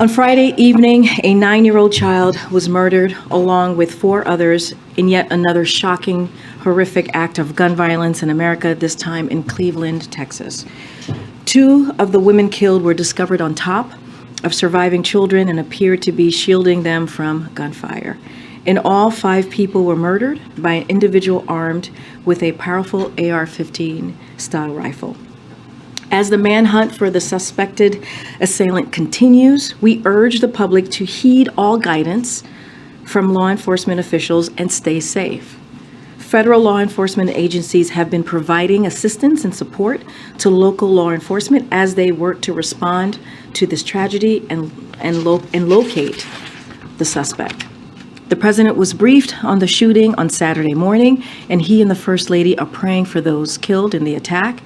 On Friday evening, a 9-year-old child was murdered along with 4 others in yet another shocking, horrific act of gun violence in America, this time in Cleveland, Texas. 2 of the women killed were discovered on top of surviving children and appeared to be shielding them from gunfire. In all, 5 people were murdered by an individual armed with a powerful AR-15 style rifle. As the manhunt for the suspected assailant continues, we urge the public to heed all guidance from law enforcement officials and stay safe. Federal law enforcement agencies have been providing assistance and support to local law enforcement as they work to respond to this tragedy and locate the suspect. The president was briefed on the shooting on Saturday morning, and he and the First Lady are praying for those killed in the attack,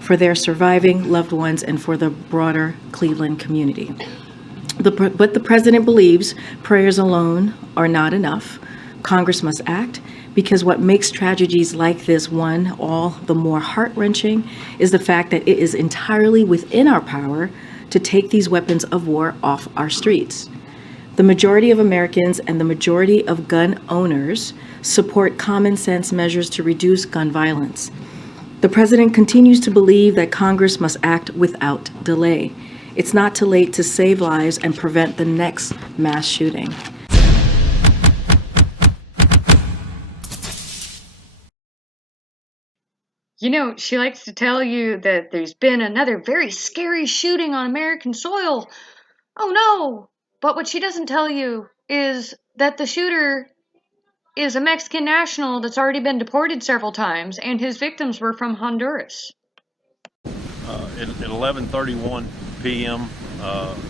for their surviving loved ones, and for the broader Cleveland community. But the president believes prayers alone are not enough. Congress must act, because what makes tragedies like this one all the more heart-wrenching is the fact that it is entirely within our power to take these weapons of war off our streets. The majority of Americans and the majority of gun owners support common sense measures to reduce gun violence. The president continues to believe that Congress must act without delay. It's not too late to save lives and prevent the next mass shooting. You know, she likes to tell you that there's been another very scary shooting on American soil. Oh no! But what she doesn't tell you is that the shooter is a Mexican national that's already been deported several times, and his victims were from Honduras. At 11:31 p.m.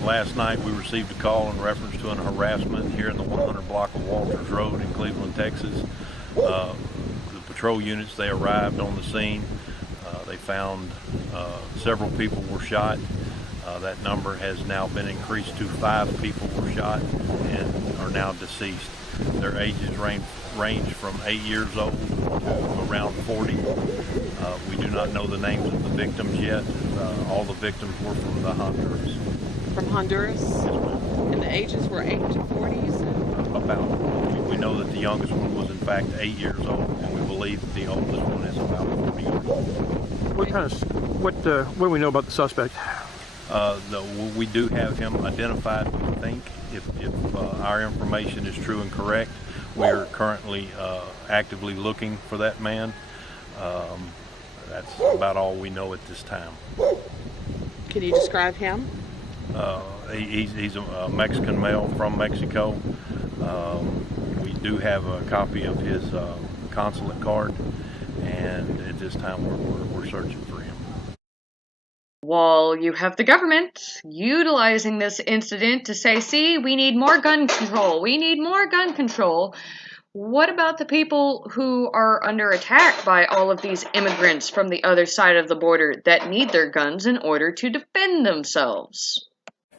Last night, we received a call in reference to an harassment here in the 100 block of Walters Road in Cleveland, Texas. The patrol units, they arrived on the scene. They found several people were shot. That number has now been increased to 5 people were shot and are now deceased. Their ages range from 8 years old to around 40. We do not know the names of the victims yet. All the victims were from the Honduras. From Honduras? Yes, ma'am. And the ages were 8 to 40s? About. We know that the youngest one was in fact 8 years old, and we believe that the oldest one is about 40 years old. What do we know about the suspect? We do have him identified, we think. If our information is true and correct, we're currently actively looking for that man. That's about all we know at this time. Can you describe him? He's a Mexican male from Mexico. We do have a copy of his consulate card, and at this time we're searching for him. While you have the government utilizing this incident to say, see, we need more gun control, we need more gun control, what about the people who are under attack by all of these immigrants from the other side of the border that need their guns in order to defend themselves?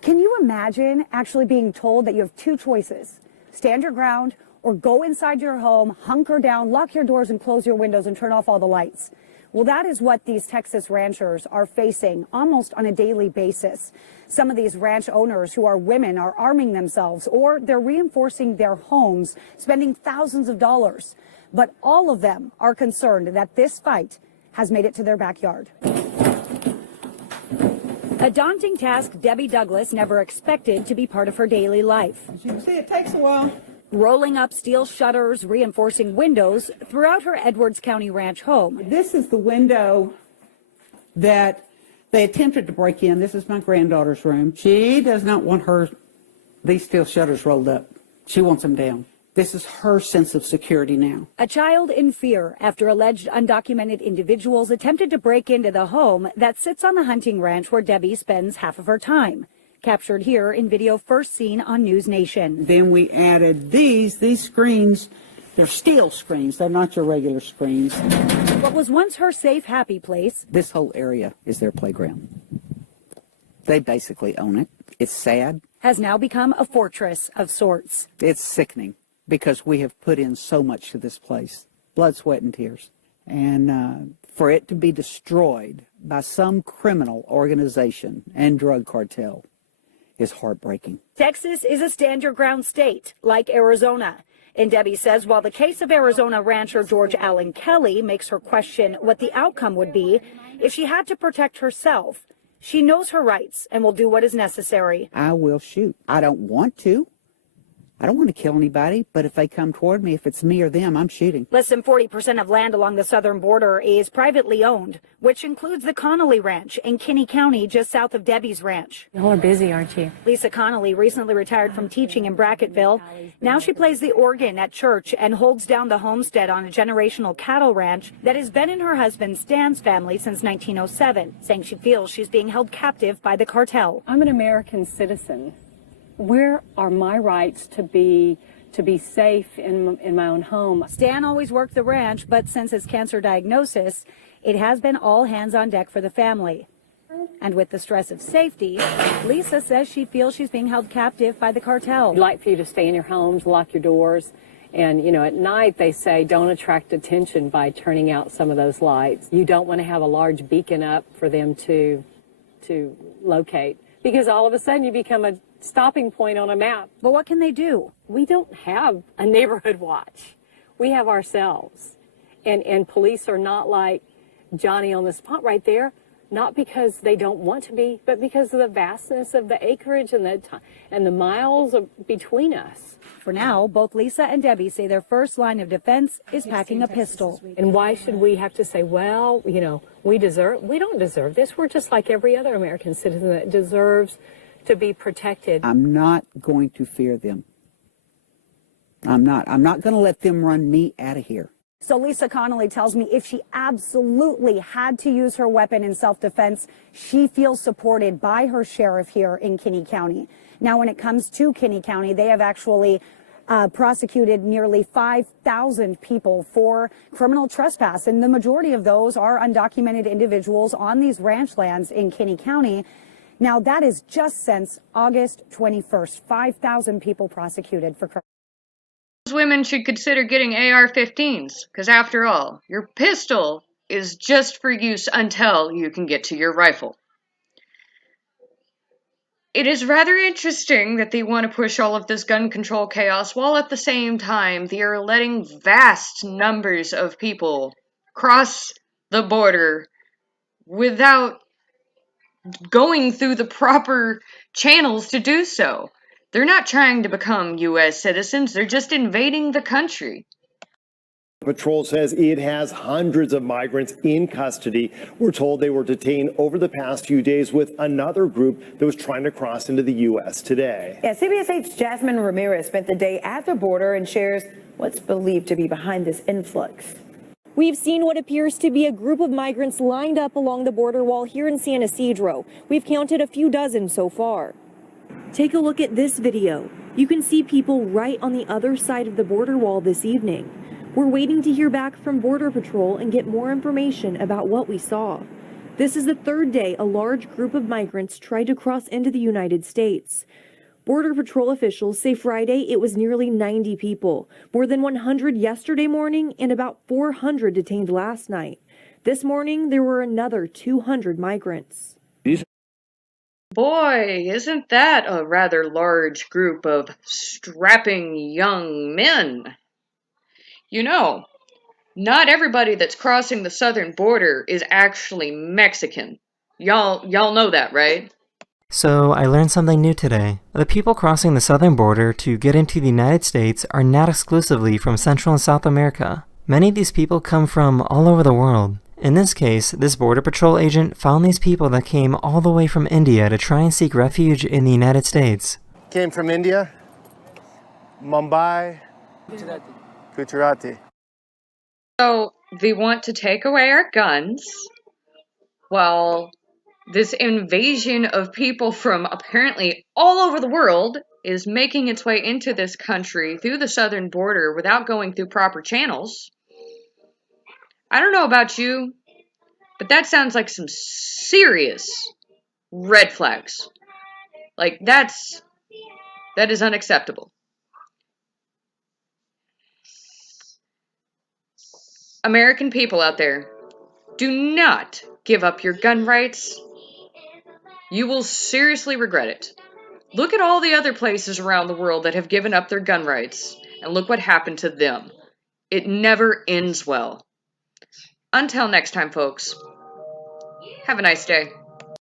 Can you imagine actually being told that you have 2 choices? Stand your ground or go inside your home, hunker down, lock your doors and close your windows and turn off all the lights. Well, that is what these Texas ranchers are facing almost on a daily basis. Some of these ranch owners who are women are arming themselves, or they're reinforcing their homes, spending thousands of dollars. But all of them are concerned that this fight has made it to their backyard. A daunting task Debbie Douglas never expected to be part of her daily life. As you can see, it takes a while. Rolling up steel shutters, reinforcing windows throughout her Edwards County ranch home. This is the window that they attempted to break in. This is my granddaughter's room. She does not want these steel shutters rolled up. She wants them down. This is her sense of security now. A child in fear after alleged undocumented individuals attempted to break into the home that sits on the hunting ranch where Debbie spends half of her time. Captured here in video first seen on News Nation. Then we added these screens. They're steel screens. They're not your regular screens. What was once her safe, happy place. This whole area is their playground. They basically own it. It's sad. Has now become a fortress of sorts. It's sickening because we have put in so much to this place. Blood, sweat, and tears. And for it to be destroyed by some criminal organization and drug cartel, is heartbreaking. Texas is a stand your ground state, like Arizona. And Debbie says while the case of Arizona rancher George Allen Kelly makes her question what the outcome would be if she had to protect herself, she knows her rights and will do what is necessary. I will shoot. I don't want to. I don't want to kill anybody, but if they come toward me, if it's me or them, I'm shooting. Less than 40% of land along the southern border is privately owned, which includes the Connolly Ranch in Kinney County, just south of Debbie's ranch. Y'all are busy, aren't you? Lisa Connolly recently retired from teaching in Bracketville. Now she plays the organ at church and holds down the homestead on a generational cattle ranch that has been in her husband Stan's family since 1907, saying she feels she's being held captive by the cartel. I'm an American citizen. Where are my rights to be safe in my own home? Stan always worked the ranch, but since his cancer diagnosis, it has been all hands on deck for the family. And with the stress of safety, Lisa says she feels she's being held captive by the cartel. I'd like for you to stay in your homes, lock your doors, and at night they say don't attract attention by turning out some of those lights. You don't want to have a large beacon up for them to locate, because all of a sudden you become a stopping point on a map. But what can they do? We don't have a neighborhood watch. We have ourselves. And police are not like Johnny on the spot right there, not because they don't want to be, but because of the vastness of the acreage and the miles between us. For now, both Lisa and Debbie say their first line of defense is packing a pistol. And why should we have to say, well, we don't deserve this. We're just like every other American citizen that deserves to be protected. I'm not going to fear them. I'm not going to let them run me out of here. So Lisa Connolly tells me if she absolutely had to use her weapon in self-defense, she feels supported by her sheriff here in Kinney County. Now, when it comes to Kinney County, they have actually prosecuted nearly 5,000 people for criminal trespass, and the majority of those are undocumented individuals on these ranch lands in Kinney County. Now, that is just since August 21st, 5,000 people prosecuted for crime. Women should consider getting AR-15s, because after all, your pistol is just for use until you can get to your rifle. It is rather interesting that they want to push all of this gun control chaos while at the same time they are letting vast numbers of people cross the border without going through the proper channels to do so. They're not trying to become U.S. citizens, they're just invading the country. Patrol says it has hundreds of migrants in custody. We're told they were detained over the past few days with another group that was trying to cross into the U.S. today. Yeah, CBS 8's Jasmine Ramirez spent the day at the border and shares what's believed to be behind this influx. We've seen what appears to be a group of migrants lined up along the border wall here in San Ysidro. We've counted a few dozen so far. Take a look at this video. You can see people right on the other side of the border wall this evening. We're waiting to hear back from Border Patrol and get more information about what we saw. This is the third day a large group of migrants tried to cross into the United States. Border Patrol officials say Friday it was nearly 90 people, more than 100 yesterday morning and about 400 detained last night. This morning there were another 200 migrants. Boy, isn't that a rather large group of strapping young men? You know, not everybody that's crossing the southern border is actually Mexican. Y'all know that, right? So, I learned something new today. The people crossing the southern border to get into the United States are not exclusively from Central and South America. Many of these people come from all over the world. In this case, this Border Patrol agent found these people that came all the way from India to try and seek refuge in the United States. Came from India, Mumbai, Gujarati. So, they want to take away our guns, while this invasion of people from apparently all over the world is making its way into this country through the southern border without going through proper channels. I don't know about you, but that sounds like some serious red flags. Like, that is unacceptable. American people out there, do not give up your gun rights. You will seriously regret it. Look at all the other places around the world that have given up their gun rights, and look what happened to them. It never ends well. Until next time, folks, have a nice day.